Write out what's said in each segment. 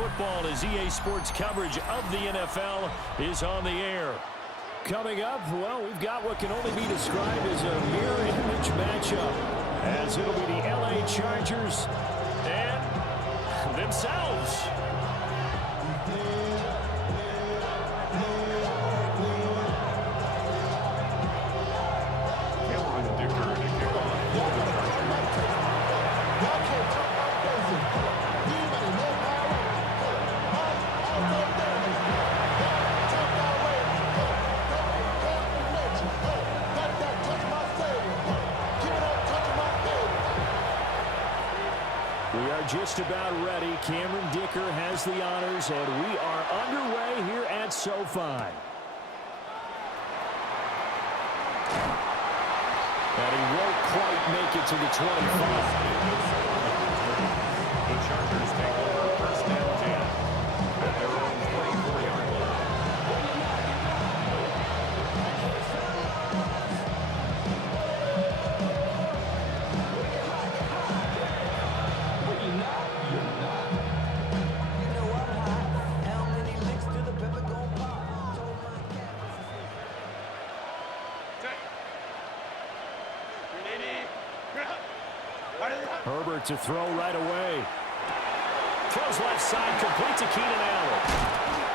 football as EA Sports coverage of the NFL is on the air. Coming up, well, we've got what can only be described as a mirror image matchup, as it'll be the LA Chargers and themselves. Just about ready. Cameron Dicker has the honors, and we are underway here at SoFi. But he won't quite make it to the 25. The Chargers take over first and 10 at their own 24-yard line. Herbert to throw right away. Throws left side, complete to Keenan Allen.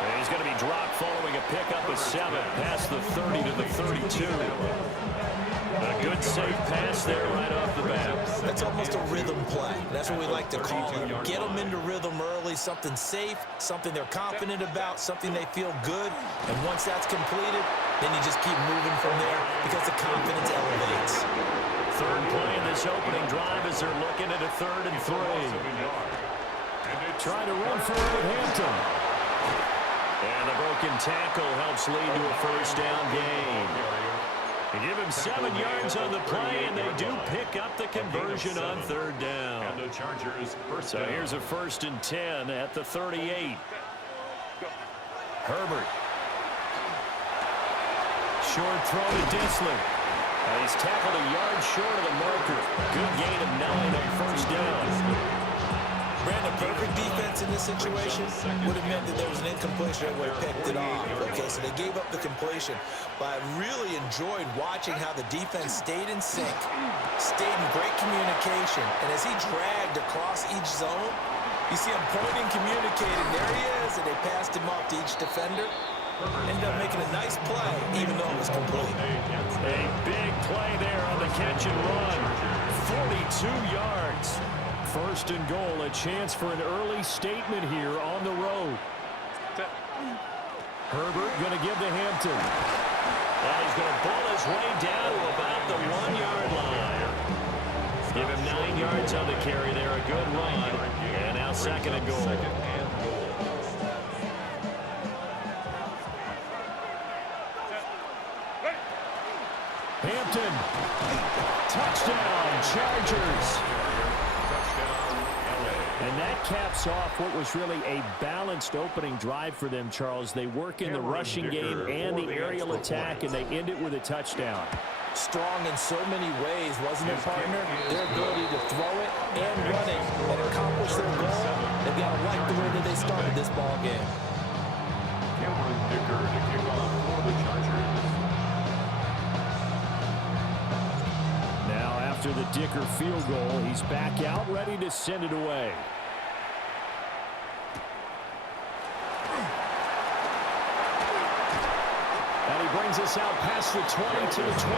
And he's going to be dropped following a pickup of 7 past the 30 to the 32. A good safe pass there right off the bat. That's almost a rhythm play. That's what we like to call it. Get them into rhythm early, something safe, something they're confident about, something they feel good. And once that's completed, then you just keep moving from there because the confidence elevates. Third play in this opening drive as they're looking at a 3rd and 3. Trying to run for Hampton. And the broken tackle helps lead to a first down gain. They give him 7 yards on the play, and they do pick up the conversion on 3rd down. So here's a 1st and 10 at the 38. Herbert. Short throw to Dissler. He's tackled a yard short of the marker. Good gain of 9 on first down. Brandon, perfect defense in this situation would have meant that there was an incompletion that would have picked it off. Okay, so they gave up the completion. But I really enjoyed watching how the defense stayed in sync, stayed in great communication. And as he dragged across each zone, you see him pointing, communicating. There he is, and they passed him off to each defender. Ended up making a nice play, even though it was complete. A big play there on the catch and run. 42 yards. 1st and goal, a chance for an early statement here on the road. Herbert going to give to Hampton. And he's going to ball his way down to about the 1-yard line. Give him 9 yards on the carry there, a good run. And now 2nd and goal. Hampton. Touchdown, Chargers. And that caps off what was really a balanced opening drive for them, Charles. They work in the rushing game and the aerial attack, and they end it with a touchdown. Strong in so many ways, wasn't it, partner? Their ability to throw it and run it and accomplish their goal. They've got to like the way that they started this ball game. Cameron Dicker to kick off for the Chargers. Now after the Dicker field goal, he's back out, ready to send it away. And he brings us out past the 20 to the 24.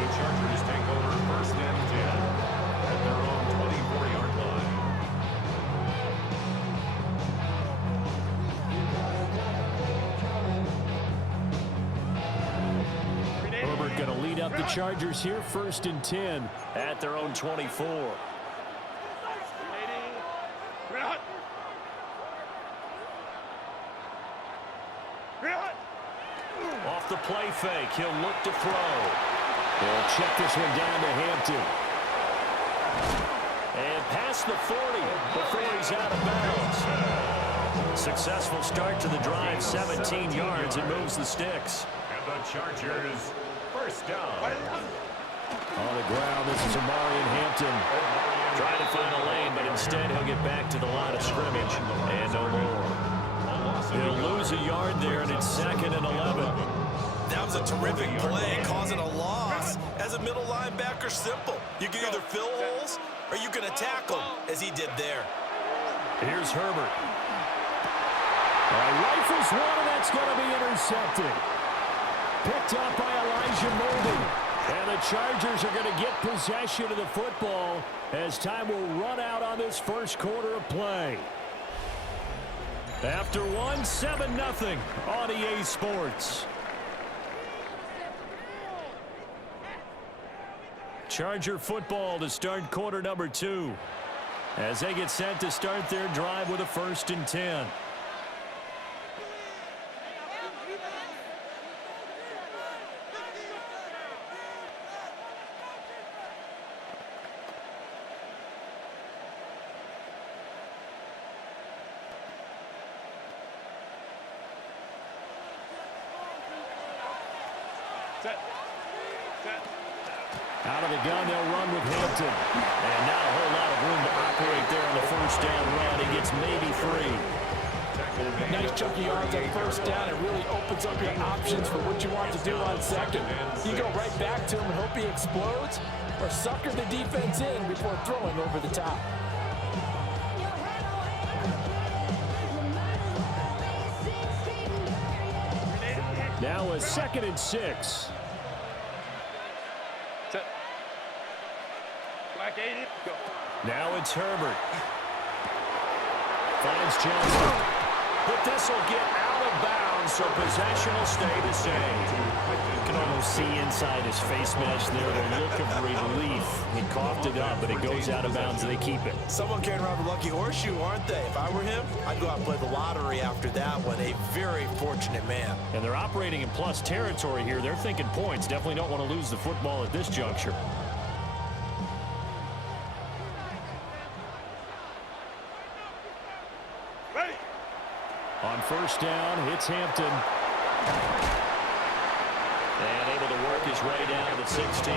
The Chargers take over 1st and 10 at their own 24-yard line. Herbert going to lead up the Chargers here, 1st and 10 at their own 24. Off the play fake, he'll look to throw. They'll check this one down to Hampton. And past the 40 before he's out of bounds. Successful start to the drive, 17 yards, and moves the sticks. And the Chargers, 1st down. On the ground, this is Amari and Hampton. Trying to find a lane, but instead he'll get back to the line of scrimmage. And no more. He'll lose a yard there, and it's 2nd and 11. That was a terrific play, causing a loss. As a middle linebacker, simple. You can either fill holes or you can attack them, as he did there. Here's Herbert. Rifles one, and that's going to be intercepted. Picked up by Elijah Molden. And the Chargers are going to get possession of the football as time will run out on this first quarter of play. After 7-0 on EA Sports. Charger football to start quarter number 2 as they get set to start their drive with a 1st and 10. Out of the gun, they'll run with Hampton. And not a whole lot of room to operate there on the 1st down run. He gets maybe 3. Nice chunky yards on 1st down. It really opens up your options for what you want to do on 2nd. You go right back to him and hope he explodes, or sucker the defense in before throwing over the top. Now a 2nd and 6. Now it's Herbert. Finds Johnson. But this will get out of bounds, so possession will stay the same. You can almost see inside his face mask there the look of relief. He coughed it up, but it goes out of bounds, and they keep it. Someone carrying around a lucky horseshoe, aren't they? If I were him, I'd go out and play the lottery after that one. A very fortunate man. And they're operating in plus territory here. They're thinking points. Definitely don't want to lose the football at this juncture. On 1st down, it's Hampton. And able to work his way down to 16. A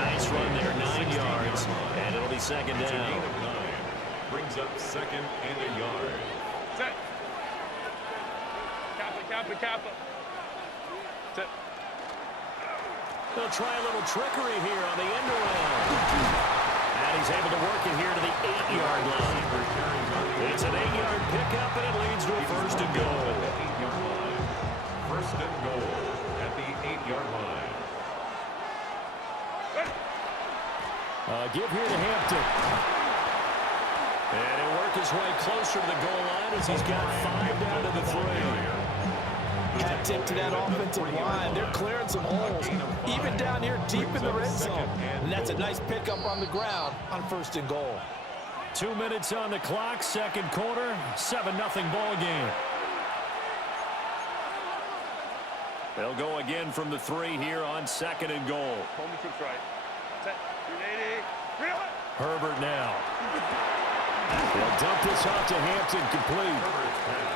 nice run there, 9 yards. And it'll be 2nd down. Brings up 2nd and a yard. Set. Kappa. Set. They'll try a little trickery here on the end around. And he's able to work it here to the 8-yard line. It's an 8-yard pickup, and it leads to a 1st and goal. 8-yard line. 1st and goal at the 8-yard line. Give here to Hampton. And he'll work his way closer to the goal line as he's got 5 down to the 3. Hat tip to that offensive line. They're clearing some holes, even down here deep in the red zone. And that's a nice pickup on the ground on 1st and goal. 2 minutes on the clock, 2nd quarter, 7-0 ball game. They'll go again from the 3 here on 2nd and goal. Right. Set. 380. Herbert now. They'll dump this off to Hampton, complete.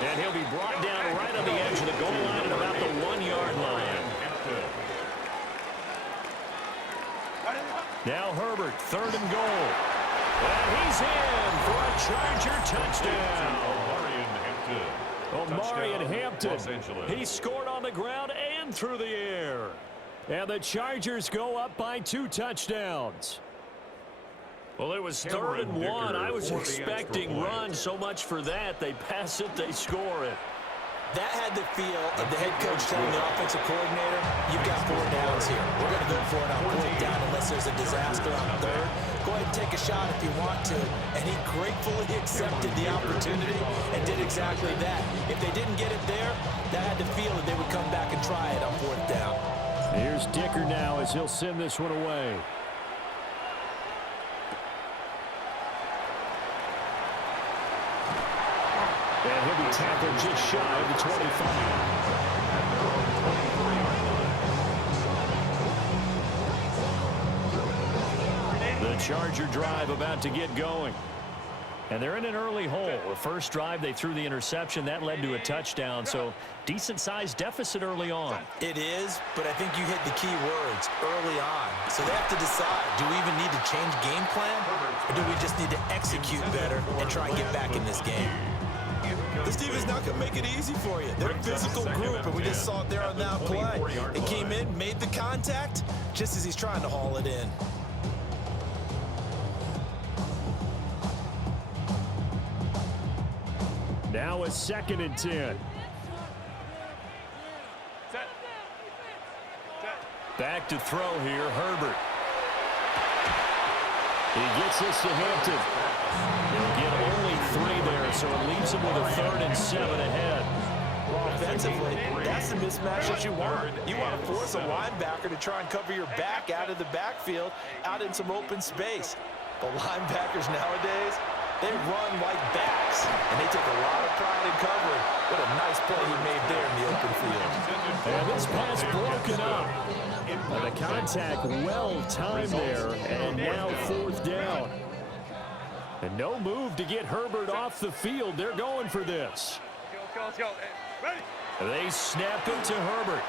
And he'll be brought down right on the edge of the goal line at about the 1-yard line. Now Herbert, 3rd and goal. And he's in for a Charger touchdown. Omarion Hampton. He scored on the ground and through the air. And the Chargers go up by 2 touchdowns. Well, it was 3rd and 1. I was expecting run. So much for that. They pass it, they score it. That had the feel of the head coach telling the offensive coordinator, you've got 4 downs here. We're going to go for it on 4th down unless there's a disaster on 3rd. Go ahead and take a shot if you want to. And he gratefully accepted the opportunity and did exactly that. If they didn't get it there, that had the feel that they would come back and try it on 4th down. Here's Dicker now as he'll send this one away. And he'll be tackled just shy of the 25. The Charger drive about to get going. And they're in an early hole. The first drive, they threw the interception. That led to a touchdown, so decent-sized deficit early on. It is, but I think you hit the key words, early on. So they have to decide, do we even need to change game plan, or do we just need to execute better and try and get back in this game? This team is not going to make it easy for you. They're a physical group, and we just saw it there on that play. It came in, made the contact, just as he's trying to haul it in. Now a 2nd and 10. Back to throw here, Herbert. He gets this to Hampton. He'll get only 3 there, so it leaves him with a 3rd and 7 ahead. Well, offensively, that's the mismatch that you want. You want to force a linebacker to try and cover your back out of the backfield, out in some open space. But linebackers nowadays, they run like backs, and they take a lot of pride in covering. What a nice play he made there in the open field. And this pass broken up. And the contact well timed there, and now 4th down. And no move to get Herbert off the field. They're going for this. Let's go. Ready? They snap it to Herbert.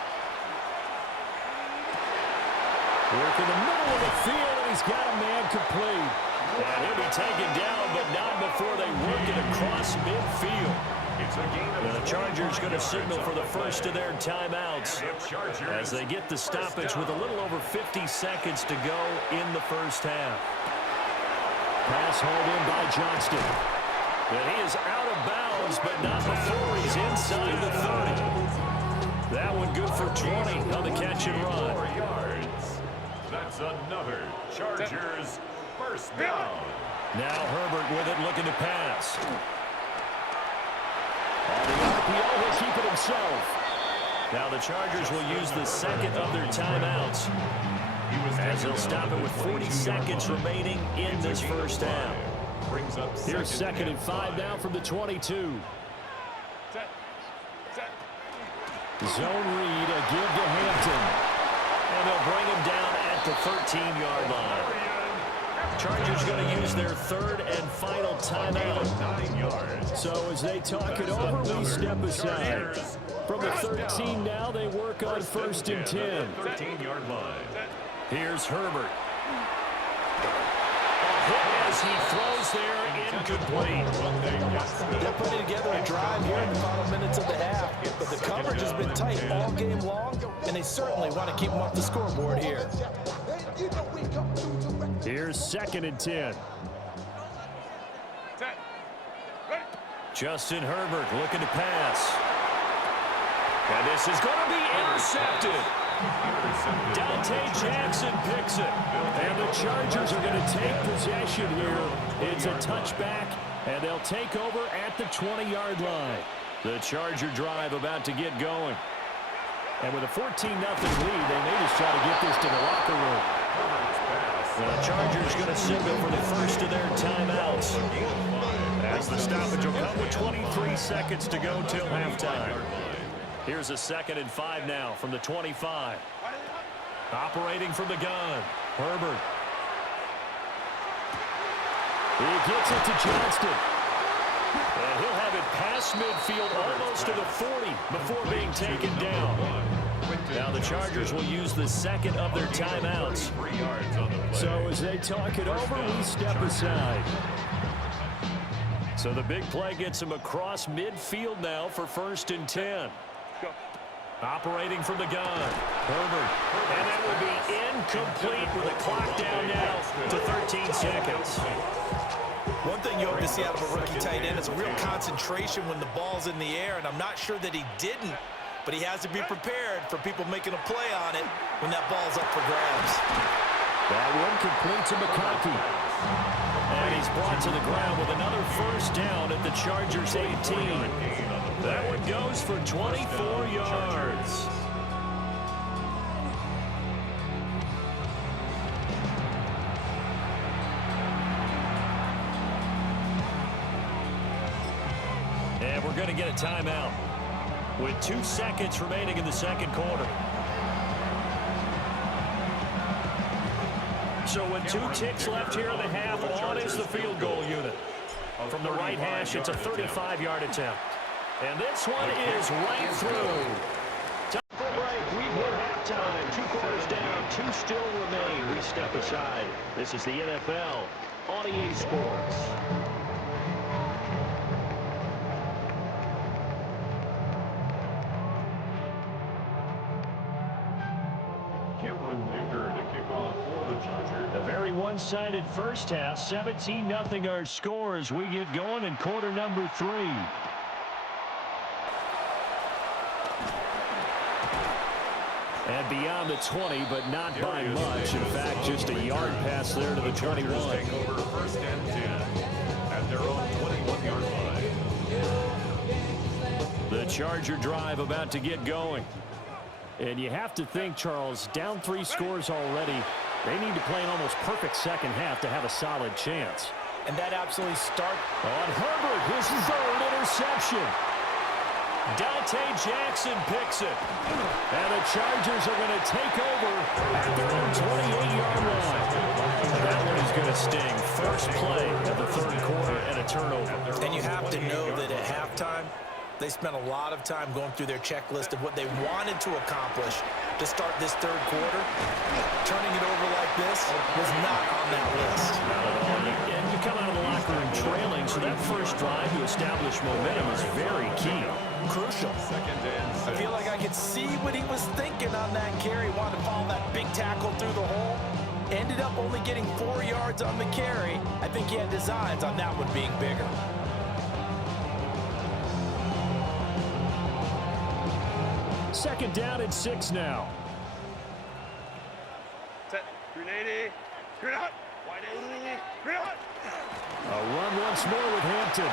Work in the middle of the field, and he's got a man complete. And he'll be taken down, but not before they work it across midfield. And the Chargers going to signal for the first of their timeouts as they get the stoppage with a little over 50 seconds to go in the first half. Pass hauled in by Johnston. And he is out of bounds, but not before he's inside the 30. That one good for 20 on the catch and run. 4 yards. That's another Chargers first down. Now Herbert with it, looking to pass. On the RPO, he'll keep it himself. Now the Chargers will use the 2nd of their timeouts, as they'll stop it with 40 seconds remaining in this first half. Here's 2nd and 5 now from the 22. Zone read, a give to Hampton. And they'll bring him down at the 13-yard line. Chargers going to use their 3rd and final timeout. So as they talk it over, we step aside. From the 13 now, they work on 1st and 10. 13-yard line. Here's Herbert. A hit as he throws there, incomplete. They're putting together a drive here in the final minutes of the half, but the coverage has been tight all game long, and they certainly want to keep them off the scoreboard here. Here's 2nd and 10. Justin Herbert looking to pass. And this is going to be intercepted. Dante Jackson picks it. And the Chargers are going to take possession here. It's a touchback, and they'll take over at the 20-yard line. The Charger drive about to get going. And with a 14-0 lead, they may just try to get this to the locker room. The Chargers going to signal for the first of their timeouts, as the stoppage will come with 23 seconds to go till halftime. Here's a 2nd and 5 now from the 25. Operating from the gun, Herbert. He gets it to Johnston. And he'll have it past midfield almost to the 40 before being taken down. Now the Chargers will use the 2nd of their timeouts. So as they talk it over, we step aside. So the big play gets him across midfield now for 1st and 10. Operating from the gun, Herbert. And that will be incomplete with the clock down now to 13 seconds. One thing you hope to see out of a rookie tight end is a real concentration when the ball's in the air, and I'm not sure that he didn't, but he has to be prepared for people making a play on it when that ball's up for grabs. That one complete to McConkey. And he's brought to the ground with another first down at the Chargers 18. That one goes for 24 yards. And we're going to get a timeout with 2 seconds remaining in the second quarter. So with 2 ticks left here in the half, on is the field goal unit. From the right hash, it's a 35-yard attempt. And this one is right through. Time for break. We've hit halftime. 2 quarters down. 2 still remain. We step aside. This is the NFL on EA Sports. A very one-sided first half. 17-0 our score as we get going in quarter number 3. And beyond the 20, but not by much. In fact, just a yard pass there to the 21. Take over first and 10 at their own 21-yard line. The Charger drive about to get going. And you have to think, Charles, down 3 scores already. They need to play an almost perfect second half to have a solid chance. And that absolutely starts on Herbert, his 3rd interception. Dante Jackson picks it. And the Chargers are going to take over at their own 28-yard line. That one is going to sting. First play of the 3rd quarter and a turnover. And you have to know that at halftime, they spent a lot of time going through their checklist of what they wanted to accomplish to start this 3rd quarter. Turning it over like this was not on that list. Not at all. And you come out of the locker room trailing, so that first drive to establish momentum is very key. Crucial. I feel like I could see what he was thinking on that carry. Wanted to follow that big tackle through the hole. Ended up only getting 4 yards on the carry. I think he had designs on that one being bigger. Second down and 6 now. Set. 380. Screen out. Wide 80. Screen out. A run once more with Hampton.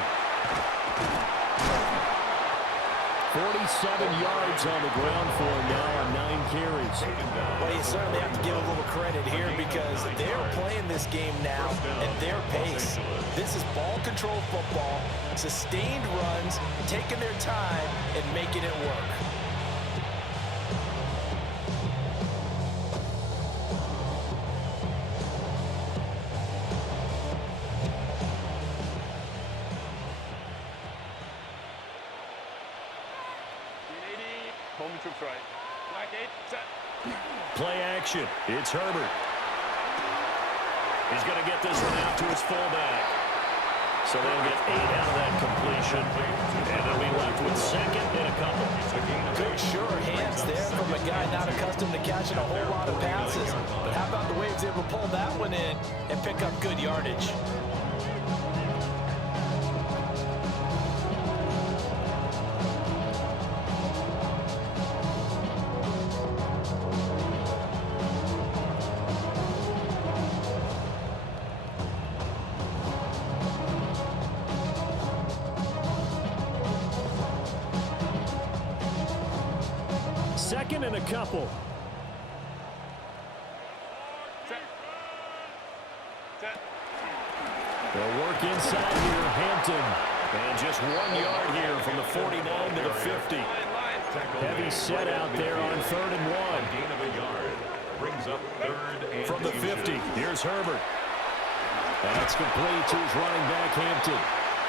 47 yards on the ground for him now on 9 carries. Well, you certainly have to give a little credit here because they're playing this game now at their pace. This is ball control football, sustained runs, taking their time and making it work. Home troops right. Black 8, set. Play action. It's Herbert. He's going to get this one out to his fullback. So they'll get 8 out of that completion. And they'll be left with 2nd and a couple. Good sure hands there from a guy not accustomed to catching a whole lot of passes. But how about the way he was able to pull that one in and pick up good yardage? Second and a couple. Set. Set. They'll work inside here, Hampton. And just 1 yard here from the 49 to the 50. Heavy set out there on 3rd and 1. Gain of a yard. Brings up 3rd and From the 50, here's Herbert. That's complete to his running back, Hampton.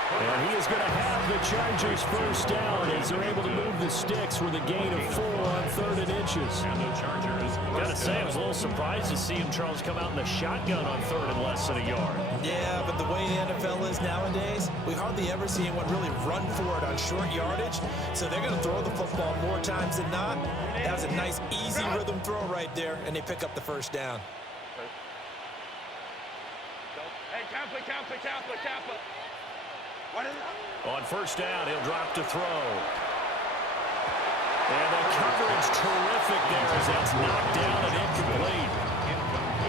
And he is going to have the Chargers first down as they're able to move the sticks with a gain of 4 on 3rd and inches. And the Chargers. Got to say, I was a little surprised to see him, Charles, come out in the shotgun on 3rd and less than a yard. Yeah, but the way the NFL is nowadays, we hardly ever see anyone really run for it on short yardage. So they're going to throw the football more times than not. That was a nice, easy rhythm throw right there, and they pick up the first down. Hey, Kappa, Kappa, Kappa, Kappa. What is it? On first down, he'll drop to throw. And the coverage terrific there as that's knocked down and incomplete.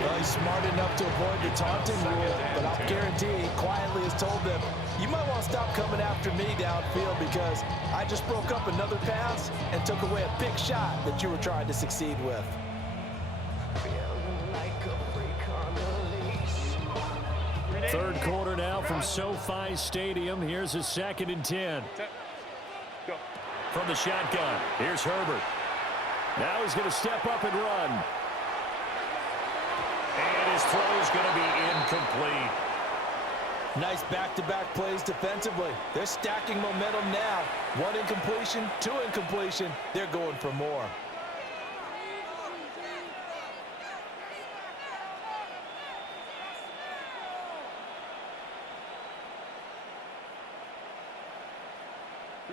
Well, he's smart enough to avoid the taunting rule, but I'll guarantee he quietly has told them, you might want to stop coming after me downfield because I just broke up another pass and took away a big shot that you were trying to succeed with. Third quarter now from SoFi Stadium. Here's a 2nd and 10. Set. Go. From the shotgun, here's Herbert. Now he's going to step up and run. And his throw is going to be incomplete. Nice back-to-back plays defensively. They're stacking momentum now. 1 incompletion, 2 incompletion. They're going for more.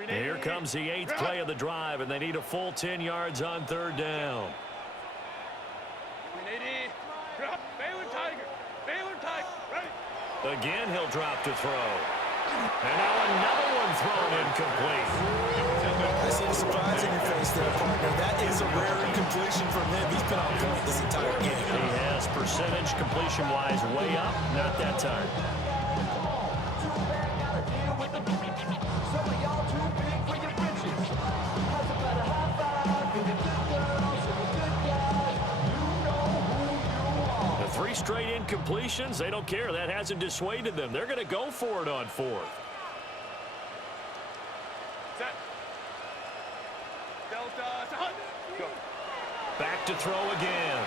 Here comes the 8th play of the drive, and they need a full 10 yards on 3rd down. Again, he'll drop to throw. And now another one thrown incomplete. I see the surprise in your face there, partner. That is a rare incompletion from him. He's been on point this entire game. He has percentage completion-wise way up. Not that time. The 3 straight incompletions, they don't care. That hasn't dissuaded them. They're going to go for it on 4th. Back to throw again.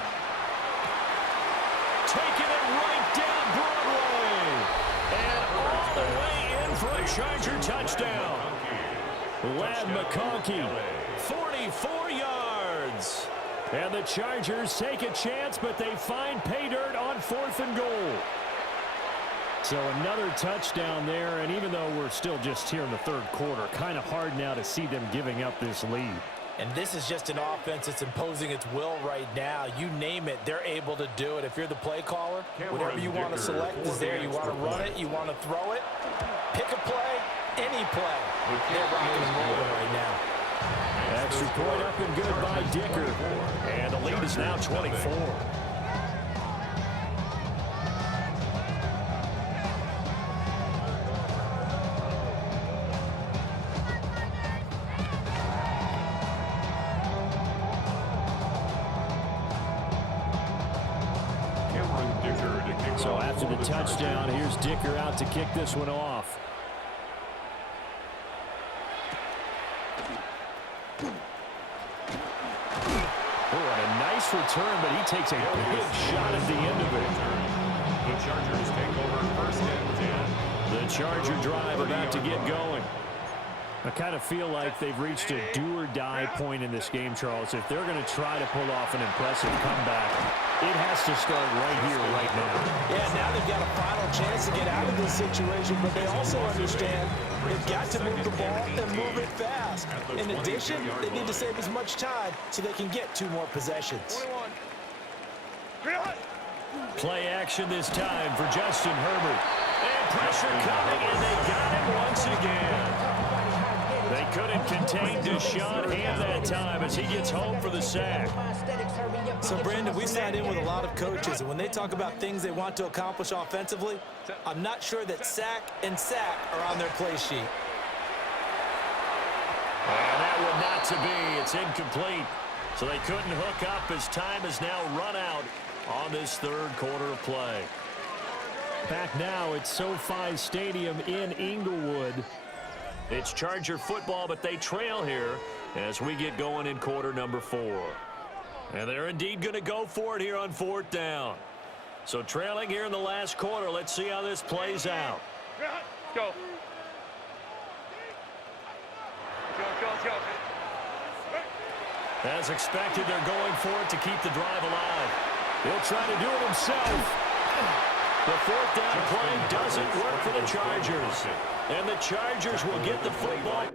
Taking it right down Broadway. And all the way in for a Charger touchdown. Ladd McConkey, 44 yards. And the Chargers take a chance, but they find pay dirt on 4th and goal. So another touchdown there, and even though we're still just here in the 3rd quarter, kind of hard now to see them giving up this lead. And this is just an offense that's imposing its will right now. You name it, they're able to do it. If you're the play caller, whatever you want to select is there. You want to run it, you want to throw it, pick a play, any play. They're rocking and rolling right now. Extra point up and good by Dicker. And the lead is now 24. So after the touchdown, here's Dicker out to kick this one off. Return, but he takes a big shot at the end of it. The Chargers take over 1st and 10. The Charger drive about to get going. I kind of feel like they've reached a do-or-die point in this game, Charles. If they're going to try to pull off an impressive comeback, it has to start right here, right now. Yeah, now they've got a final chance to get out of this situation, but they also understand they've got to move the ball and move it fast. In addition, they need to save as much time so they can get 2 more possessions. Play action this time for Justin Herbert. And pressure coming, and they got him once again. They couldn't contain Deshaun Hand that time as he gets home for the sack. So, Brandon, we sat in with a lot of coaches, and when they talk about things they want to accomplish offensively, I'm not sure that sack and sack are on their play sheet. And that would not to be. It's incomplete. So they couldn't hook up as time has now run out on this 3rd quarter of play. Back now at SoFi Stadium in Inglewood. It's Charger football, but they trail here as we get going in quarter number 4. And they're indeed going to go for it here on 4th down. So trailing here in the last quarter. Let's see how this plays out. Go. Go. As expected, they're going for it to keep the drive alive. He'll try to do it himself. The 4th down play doesn't work for the Chargers. And the Chargers will get the football.